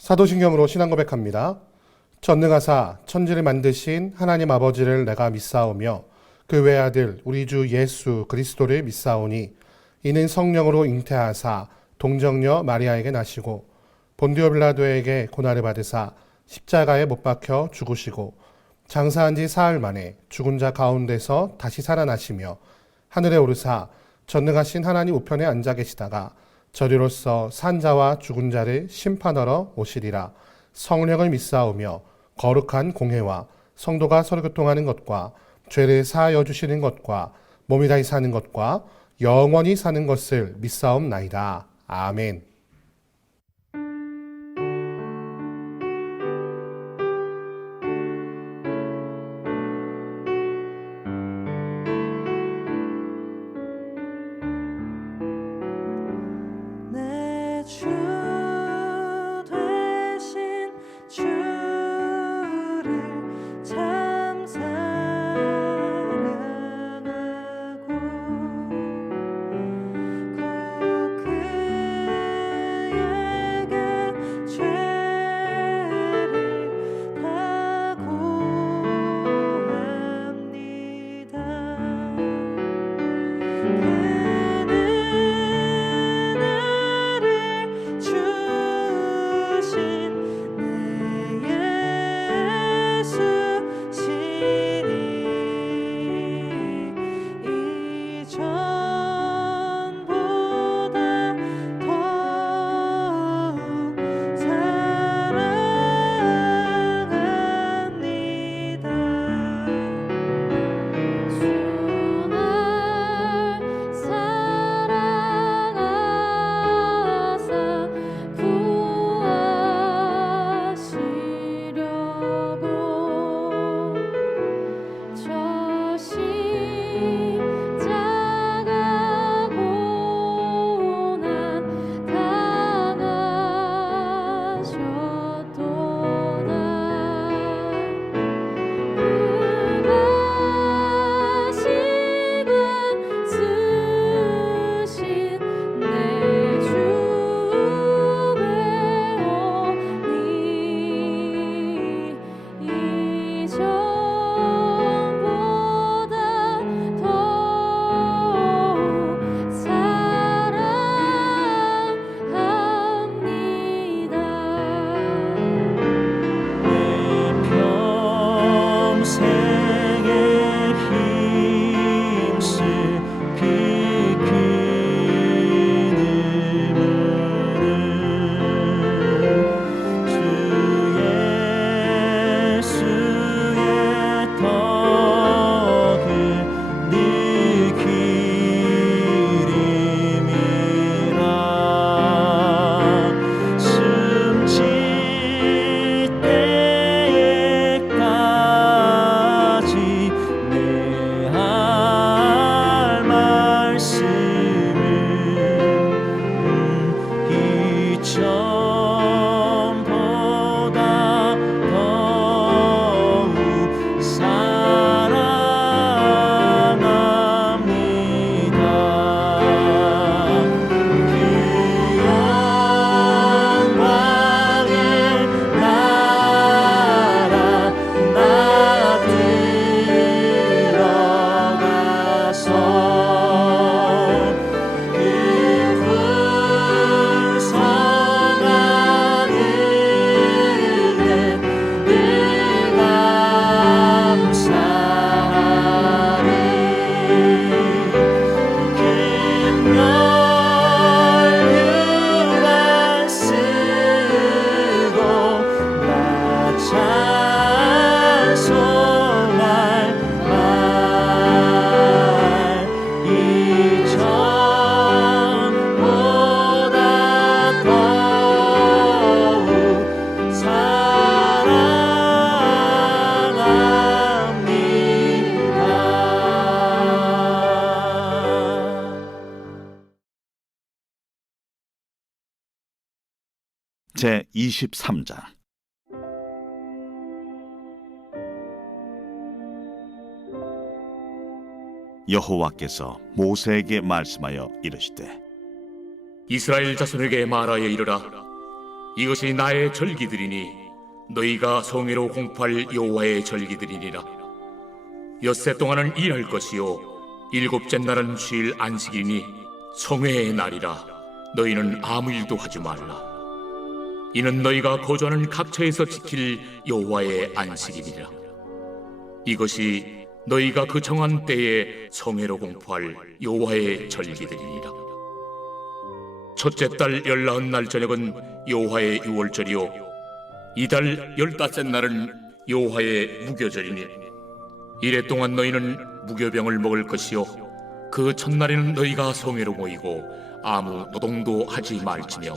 사도신경으로 신앙 고백합니다. 전능하사 천지를 만드신 하나님 아버지를 내가 믿사오며 그 외아들 우리 주 예수 그리스도를 믿사오니 이는 성령으로 잉태하사 동정녀 마리아에게 나시고 본디오 빌라도에게 고난을 받으사 십자가에 못 박혀 죽으시고 장사한 지 사흘 만에 죽은 자 가운데서 다시 살아나시며 하늘에 오르사 전능하신 하나님 우편에 앉아 계시다가 저리로서 산자와 죽은 자를 심판하러 오시리라. 성령을 믿사오며 거룩한 공회와 성도가 서로 교통하는 것과 죄를 사하여 주시는 것과 몸이 다시 사는 것과 영원히 사는 것을 믿사옵나이다. 아멘. 주 되신 주를 참 사랑하고 꼭 그에게 죄를 다 고합니다. 제23장 여호와께서 모세에게 말씀하여 이르시되 이스라엘 자손에게 말하여 이르라. 이것이 나의 절기들이니 너희가 성회로 공포할 여호와의 절기들이니라. 엿새 동안은 일할 것이요 일곱째 날은 쉴 안식이니 성회의 날이라. 너희는 아무 일도 하지 말라. 이는 너희가 거주하는 각처에서 지킬 여호와의 안식이니라. 이것이 너희가 그 정한 때에 성회로 공포할 여호와의 절기들이니라. 첫째 달 19날 저녁은 여호와의 유월절이요 이달 15째 날은 여호와의 무교절이니 이래 동안 너희는 무교병을 먹을 것이요 그 첫날에는 너희가 성회로 모이고 아무 노동도 하지 말지며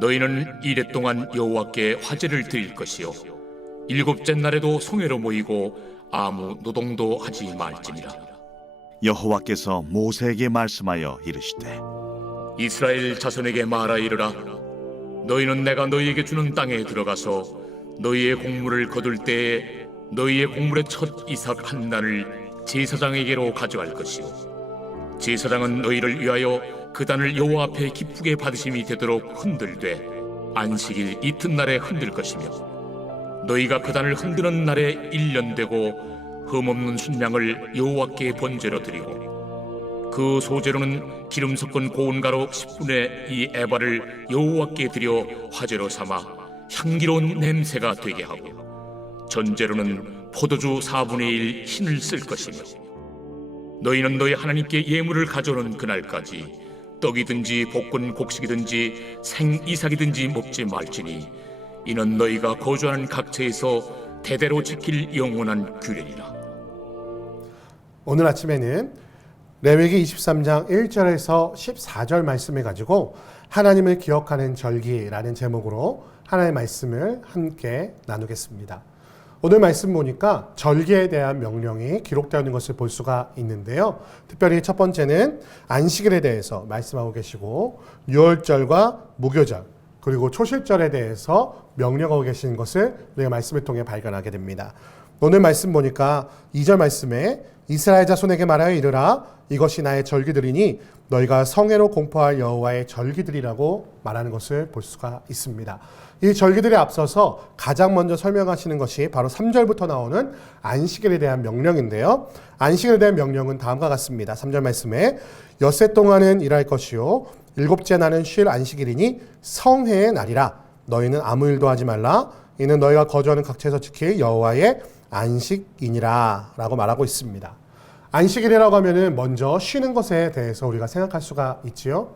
너희는 이래 동안 여호와께 화제를 드릴 것이요 일곱째 날에도 성회로 모이고 아무 노동도 하지 말지니라. 여호와께서 모세에게 말씀하여 이르시되 이스라엘 자손에게 말하 이르라. 너희는 내가 너희에게 주는 땅에 들어가서 너희의 곡물을 거둘 때에 너희의 곡물의 첫 이삭 한 단을 제사장에게로 가져갈 것이요 제사장은 너희를 위하여 그 단을 여호와 앞에 기쁘게 받으심이 되도록 흔들되 안식일 이튿날에 흔들 것이며 너희가 그 단을 흔드는 날에 1년 되고 흠없는 순양을 여호와께 번제로 드리고 그 소제로는 기름 섞은 고운 가루 10분의 2 에바를 여호와께 드려 화제로 삼아 향기로운 냄새가 되게 하고 전제로는 포도주 4분의 1 흰을 쓸 것이며 너희는 너희 하나님께 예물을 가져오는 그날까지 떡이든지 볶은 곡식이든지 생이삭이든지 먹지 말지니 이는 너희가 거주하는 각처에서 대대로 지킬 영원한 규례니라. 오늘 아침에는 레위기 23장 1절에서 14절 말씀을 가지고 하나님을 기억하는 절기라는 제목으로 하나님의 말씀을 함께 나누겠습니다. 오늘 말씀 보니까 절기에 대한 명령이 기록되어 있는 것을 볼 수가 있는데요. 특별히 첫 번째는 안식일에 대해서 말씀하고 계시고 유월절과 무교절 그리고 초실절에 대해서 명령하고 계시는 것을 우리가 말씀을 통해 발견하게 됩니다. 오늘 말씀 보니까 2절 말씀에 이스라엘 자손에게 말하여 이르라 이것이 나의 절기들이니 너희가 성회로 공포할 여호와의 절기들이라고 말하는 것을 볼 수가 있습니다. 이 절기들에 앞서서 가장 먼저 설명하시는 것이 바로 3절부터 나오는 안식일에 대한 명령인데요. 안식일에 대한 명령은 다음과 같습니다. 3절 말씀에 엿새 동안은 일할 것이요 일곱째 날은 쉴 안식일이니 성회의 날이라. 너희는 아무 일도 하지 말라. 이는 너희가 거주하는 각처에서 지킬 여호와의 안식이니라 라고 말하고 있습니다. 안식일이라고 하면은 먼저 쉬는 것에 대해서 우리가 생각할 수가 있지요.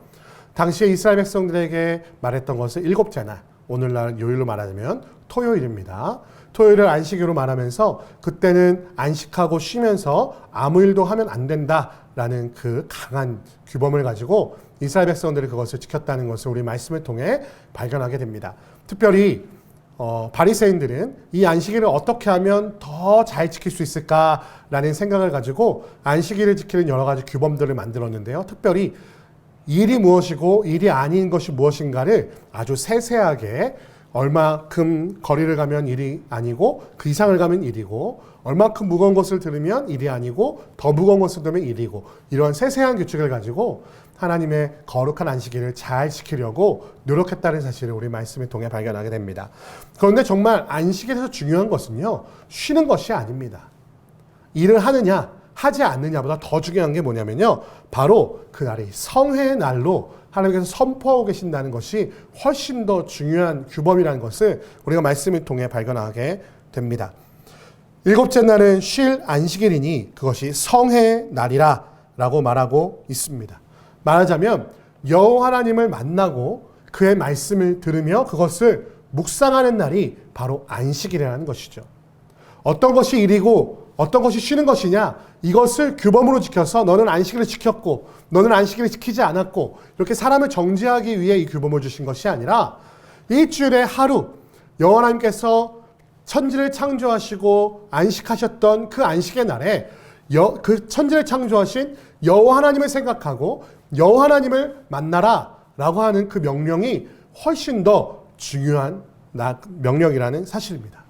당시에 이스라엘 백성들에게 말했던 것은 일곱째 날, 오늘날 요일로 말하자면 토요일입니다. 토요일을 안식일로 말하면서 그때는 안식하고 쉬면서 아무 일도 하면 안 된다라는 그 강한 규범을 가지고 이스라엘 백성들이 그것을 지켰다는 것을 우리 말씀을 통해 발견하게 됩니다. 특별히 바리새인들은 이 안식일을 어떻게 하면 더 잘 지킬 수 있을까라는 생각을 가지고 안식일을 지키는 여러 가지 규범들을 만들었는데요. 특별히 일이 무엇이고 일이 아닌 것이 무엇인가를 아주 세세하게 얼마큼 거리를 가면 일이 아니고 그 이상을 가면 일이고 얼마큼 무거운 것을 들으면 일이 아니고 더 무거운 것을 들으면 일이고 이런 세세한 규칙을 가지고 하나님의 거룩한 안식일을 잘 지키려고 노력했다는 사실을 우리 말씀을 통해 발견하게 됩니다. 그런데 정말 안식일에서 중요한 것은요, 쉬는 것이 아닙니다. 일을 하느냐 하지 않느냐보다 더 중요한 게 뭐냐면요, 바로 그날이 성회의 날로 하나님께서 선포하고 계신다는 것이 훨씬 더 중요한 규범이라는 것을 우리가 말씀을 통해 발견하게 됩니다. 일곱째 날은 쉴 안식일이니 그것이 성회의 날이라 라고 말하고 있습니다. 말하자면 여호와 하나님을 만나고 그의 말씀을 들으며 그것을 묵상하는 날이 바로 안식일이라는 것이죠. 어떤 것이 일이고 어떤 것이 쉬는 것이냐, 이것을 규범으로 지켜서 너는 안식일을 지켰고 너는 안식일을 지키지 않았고 이렇게 사람을 정죄하기 위해 이 규범을 주신 것이 아니라 일주일에 하루 여호와 하나님께서 천지를 창조하시고 안식하셨던 그 안식의 날에 그 천지를 창조하신 여호와 하나님을 생각하고 여호와 하나님을 만나라 라고 하는 그 명령이 훨씬 더 중요한 명령이라는 사실입니다.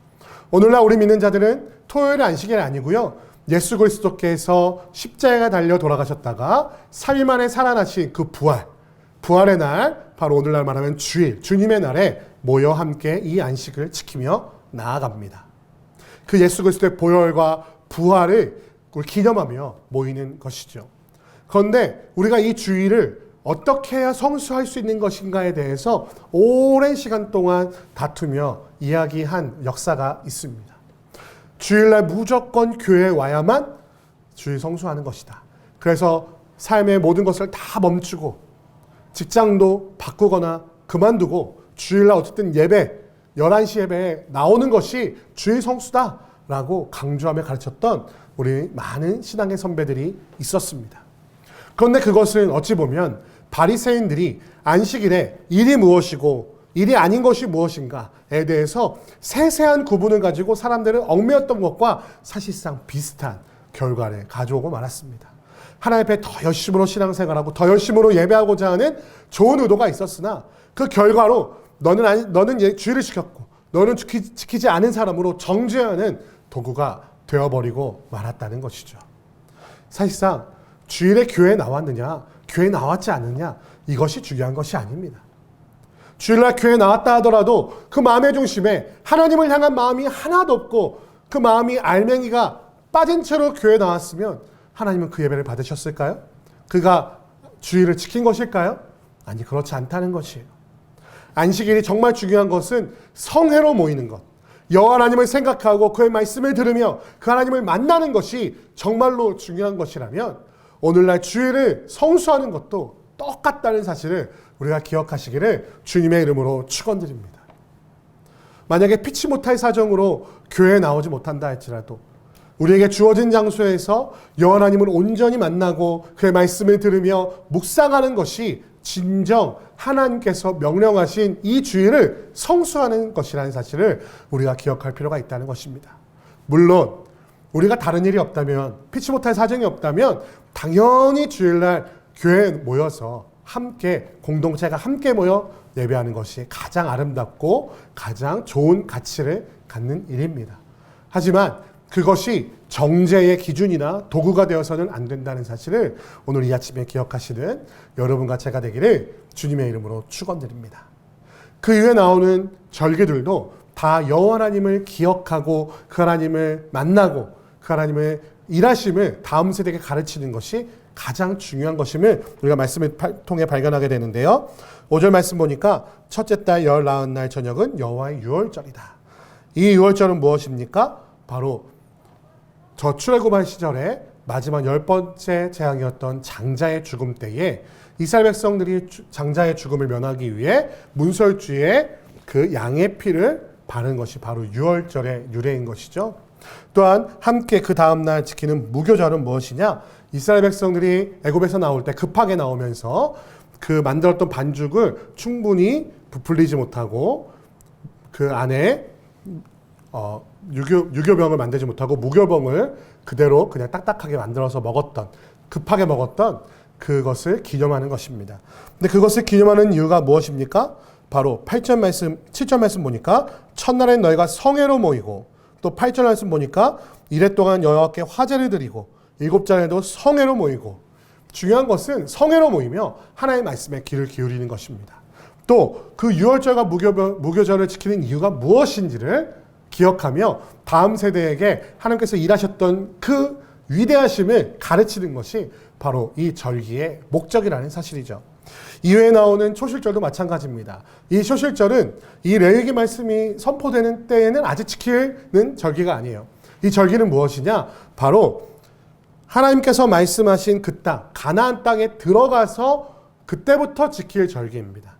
오늘날 우리 믿는 자들은 토요일의 안식일이 아니고요, 예수 그리스도께서 십자가에 달려 돌아가셨다가 3일 만에 살아나신 그 부활 부활의 날, 바로 오늘날 말하면 주일, 주님의 날에 모여 함께 이 안식을 지키며 나아갑니다. 그 예수 그리스도의 보혈과 부활을 기념하며 모이는 것이죠. 그런데 우리가 이 주일을 어떻게 해야 성수할 수 있는 것인가에 대해서 오랜 시간 동안 다투며 이야기한 역사가 있습니다. 주일날 무조건 교회에 와야만 주일 성수하는 것이다. 그래서 삶의 모든 것을 다 멈추고 직장도 바꾸거나 그만두고 주일날 어쨌든 예배, 11시 예배에 나오는 것이 주일 성수다라고 강조하며 가르쳤던 우리 많은 신앙의 선배들이 있었습니다. 그런데 그것은 어찌 보면 바리새인들이 안식일에 일이 무엇이고 일이 아닌 것이 무엇인가에 대해서 세세한 구분을 가지고 사람들을 얽매였던 것과 사실상 비슷한 결과를 가져오고 말았습니다. 하나님 앞에 더 열심으로 신앙생활하고 더 열심으로 예배하고자 하는 좋은 의도가 있었으나 그 결과로 너는 주의를 지켰고 너는 지키지 않은 사람으로 정죄하는 도구가 되어버리고 말았다는 것이죠. 사실상 주일에 교회에 나왔느냐, 교회에 나왔지 않느냐, 이것이 중요한 것이 아닙니다. 주일날 교회에 나왔다 하더라도 그 마음의 중심에 하나님을 향한 마음이 하나도 없고 그 마음이 알맹이가 빠진 채로 교회에 나왔으면 하나님은 그 예배를 받으셨을까요? 그가 주일을 지킨 것일까요? 아니, 그렇지 않다는 것이에요. 안식일이 정말 중요한 것은 성회로 모이는 것, 여호와 하나님을 생각하고 그의 말씀을 들으며 그 하나님을 만나는 것이 정말로 중요한 것이라면 오늘날 주일을 성수하는 것도 똑같다는 사실을 우리가 기억하시기를 주님의 이름으로 축원드립니다. 만약에 피치 못할 사정으로 교회에 나오지 못한다 할지라도 우리에게 주어진 장소에서 여호와 하나님을 온전히 만나고 그의 말씀을 들으며 묵상하는 것이 진정 하나님께서 명령하신 이 주일을 성수하는 것이라는 사실을 우리가 기억할 필요가 있다는 것입니다. 물론 우리가 다른 일이 없다면, 피치 못할 사정이 없다면 당연히 주일날 교회에 모여서 함께, 공동체가 함께 모여 예배하는 것이 가장 아름답고 가장 좋은 가치를 갖는 일입니다. 하지만 그것이 정죄의 기준이나 도구가 되어서는 안 된다는 사실을 오늘 이 아침에 기억하시는 여러분과 제가 되기를 주님의 이름으로 축원드립니다. 그 이후에 나오는 절기들도 다 여호와 하나님을 기억하고 그 하나님을 만나고 그 하나님의 일하심을 다음 세대에게 가르치는 것이 가장 중요한 것임을 우리가 말씀을 통해 발견하게 되는데요. 5절 말씀 보니까 첫째 달 19날 저녁은 여호와의 유월절이다. 이 유월절은 무엇입니까? 바로 저 출애굽한 시절에 마지막 10번째 재앙이었던 장자의 죽음 때에 이스라엘 백성들이 장자의 죽음을 면하기 위해 문설주에 그 양의 피를 바른 것이 바로 유월절의 유래인 것이죠. 또한 함께 그 다음날 지키는 무교절은 무엇이냐? 이스라엘 백성들이 애굽에서 나올 때 급하게 나오면서 그 만들었던 반죽을 충분히 부풀리지 못하고 그 안에 유교병을 만들지 못하고 무교병을 그대로 그냥 딱딱하게 만들어서 급하게 먹었던 그것을 기념하는 것입니다. 근데 그것을 기념하는 이유가 무엇입니까? 바로 8절 말씀, 7절 말씀 보니까 첫날엔 너희가 성회로 모이고 또 8절 말씀 보니까 이래 동안 여호와께 화제를 드리고 7절에도 성회로 모이고 중요한 것은 성회로 모이며 하나님의 말씀에 귀를 기울이는 것입니다. 또 그 유월절과 무교절을 지키는 이유가 무엇인지를 기억하며 다음 세대에게 하나님께서 일하셨던 그 위대하심을 가르치는 것이 바로 이 절기의 목적이라는 사실이죠. 이외에 나오는 초실절도 마찬가지입니다. 이 초실절은 이 레위기 말씀이 선포되는 때에는 아직 지키는 절기가 아니에요. 이 절기는 무엇이냐? 바로 하나님께서 말씀하신 그 땅, 가나안 땅에 들어가서 그때부터 지킬 절기입니다.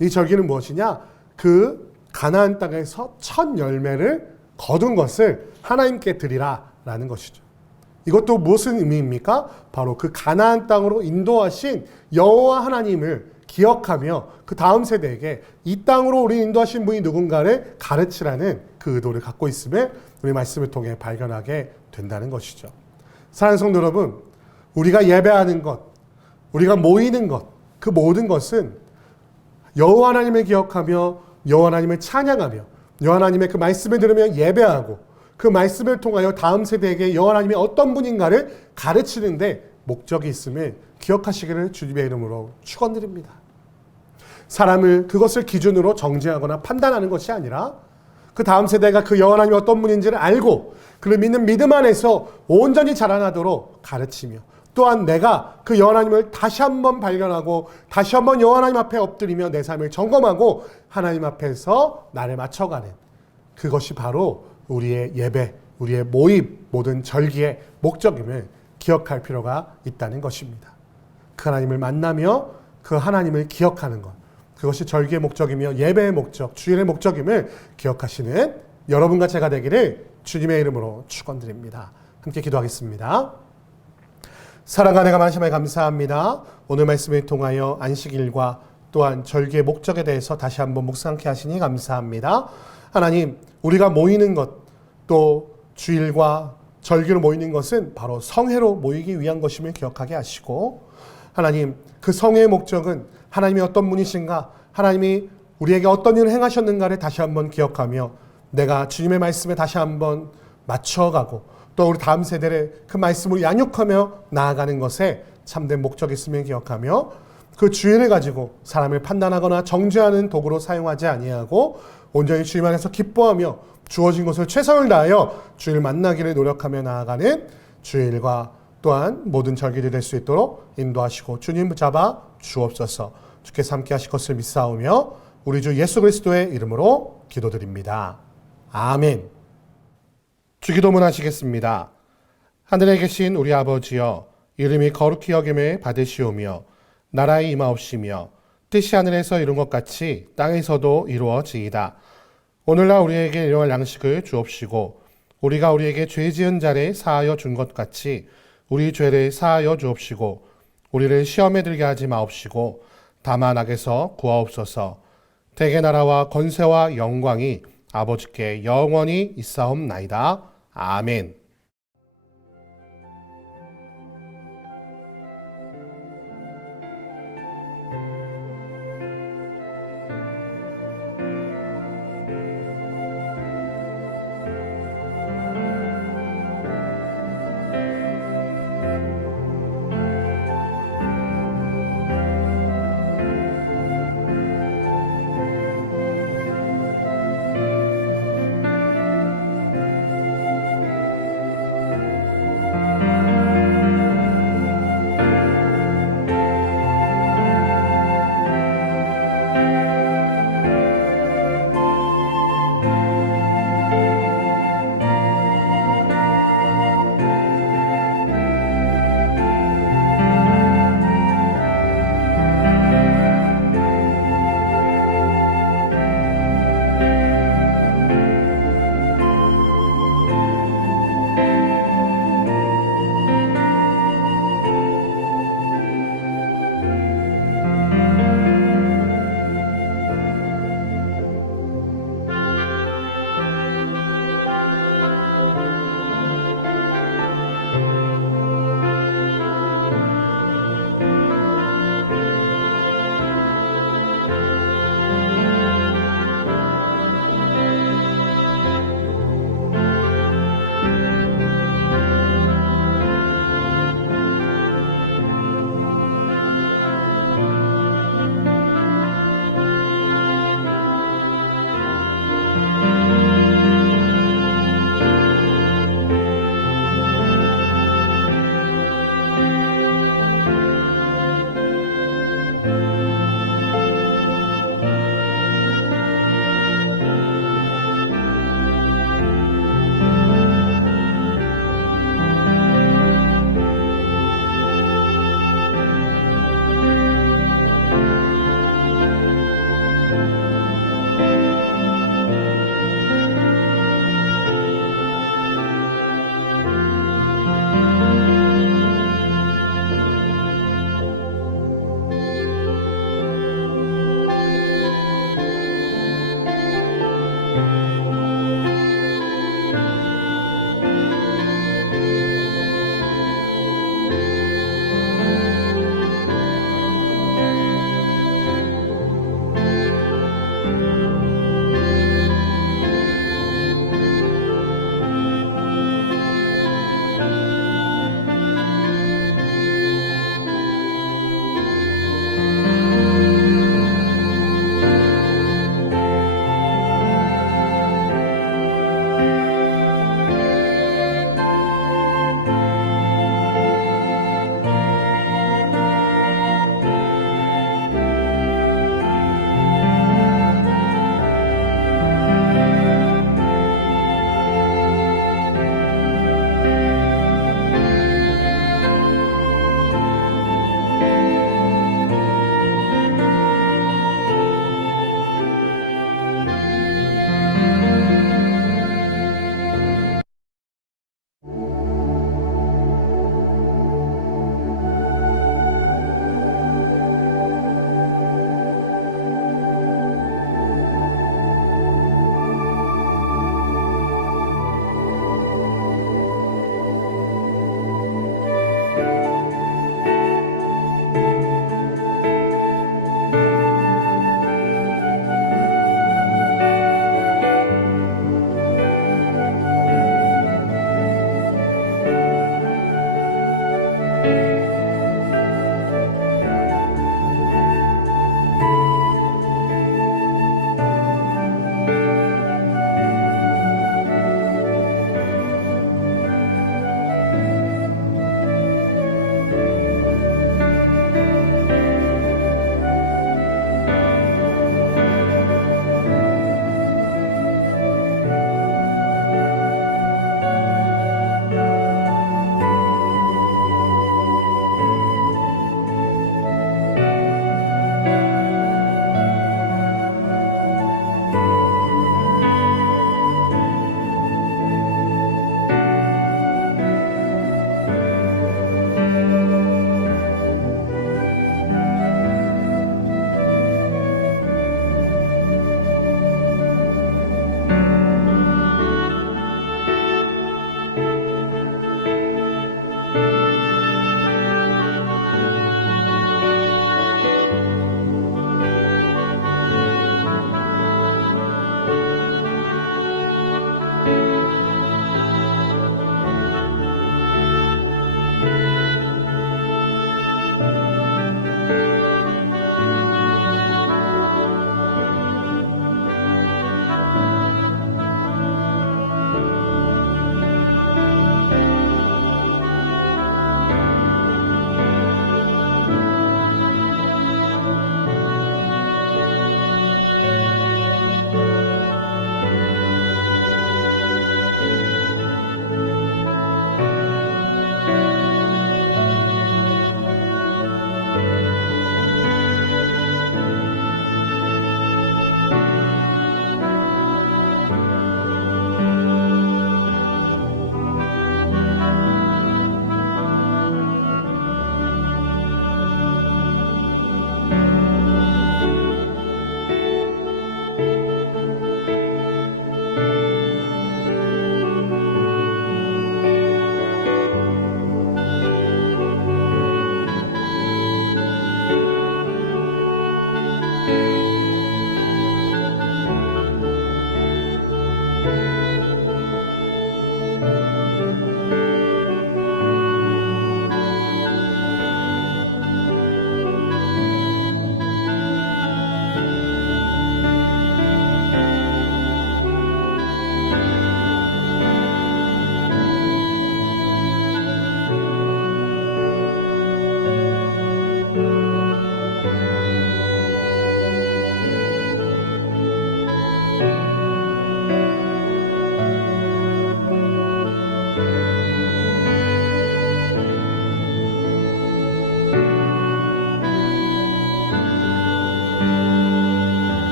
이 절기는 무엇이냐? 그 가나안 땅에서 첫 열매를 거둔 것을 하나님께 드리라라는 것이죠. 이것도 무슨 의미입니까? 바로 그 가나안 땅으로 인도하신 여호와 하나님을 기억하며 그 다음 세대에게 이 땅으로 우리 인도하신 분이 누군가를 가르치라는 그 의도를 갖고 있음을 우리 말씀을 통해 발견하게 된다는 것이죠. 사랑하는 성도 여러분, 우리가 예배하는 것, 우리가 모이는 것, 그 모든 것은 여호와 하나님을 기억하며 여호와 하나님을 찬양하며 여호와 하나님의 그 말씀을 들으며 예배하고 그 말씀을 통하여 다음 세대에게 여호와 하나님이 어떤 분인가를 가르치는데 목적이 있음을 기억하시기를 주님의 이름으로 축원드립니다. 사람을 그것을 기준으로 정죄하거나 판단하는 것이 아니라 그 다음 세대가 그 여호와 하나님이 어떤 분인지를 알고 그를 믿는 믿음 안에서 온전히 자라나도록 가르치며 또한 내가 그 여호와 하나님을 다시 한번 발견하고 다시 한번 여호와 하나님 앞에 엎드리며 내 삶을 점검하고 하나님 앞에서 나를 맞춰가는 그것이 바로 우리의 예배, 우리의 모임, 모든 절기의 목적임을 기억할 필요가 있다는 것입니다. 그 하나님을 만나며 그 하나님을 기억하는 것, 그것이 절기의 목적이며 예배의 목적, 주일의 목적임을 기억하시는 여러분과 제가 되기를 주님의 이름으로 축원드립니다. 함께 기도하겠습니다. 사랑하는 하나님 감사합니다. 오늘 말씀을 통하여 안식일과 또한 절기의 목적에 대해서 다시 한번 묵상케 하시니 감사합니다. 하나님, 우리가 모이는 것, 또 주일과 절기로 모이는 것은 바로 성회로 모이기 위한 것임을 기억하게 하시고, 하나님, 그 성회의 목적은 하나님이 어떤 분이신가, 하나님이 우리에게 어떤 일을 행하셨는가를 다시 한번 기억하며 내가 주님의 말씀에 다시 한번 맞춰가고 또 우리 다음 세대를 그 말씀으로 양육하며 나아가는 것에 참된 목적이 있음을 기억하며 그 주일을 가지고 사람을 판단하거나 정죄하는 도구로 사용하지 아니하고 온전히 주님 안에서 기뻐하며 주어진 것을 최선을 다하여 주일 만나기를 노력하며 나아가는 주일과 또한 모든 절기들이 될 수 있도록 인도하시고 주님 붙잡아 주옵소서. 주께서 함께 하실 것을 믿사오며 우리 주 예수 그리스도의 이름으로 기도드립니다. 아멘. 주기도문 하시겠습니다. 하늘에 계신 우리 아버지여, 이름이 거룩히 여김을 받으시오며 나라의 임하옵시며 뜻이 하늘에서 이룬 것 같이 땅에서도 이루어지이다. 오늘날 우리에게 일용할 양식을 주옵시고 우리가 우리에게 죄 지은 자를 사하여 준 것 같이 우리 죄를 사하여 주옵시고 우리를 시험에 들게 하지 마옵시고 다만 악에서 구하옵소서. 대개 나라와 권세와 영광이 아버지께 영원히 있사옵나이다. 아멘.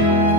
주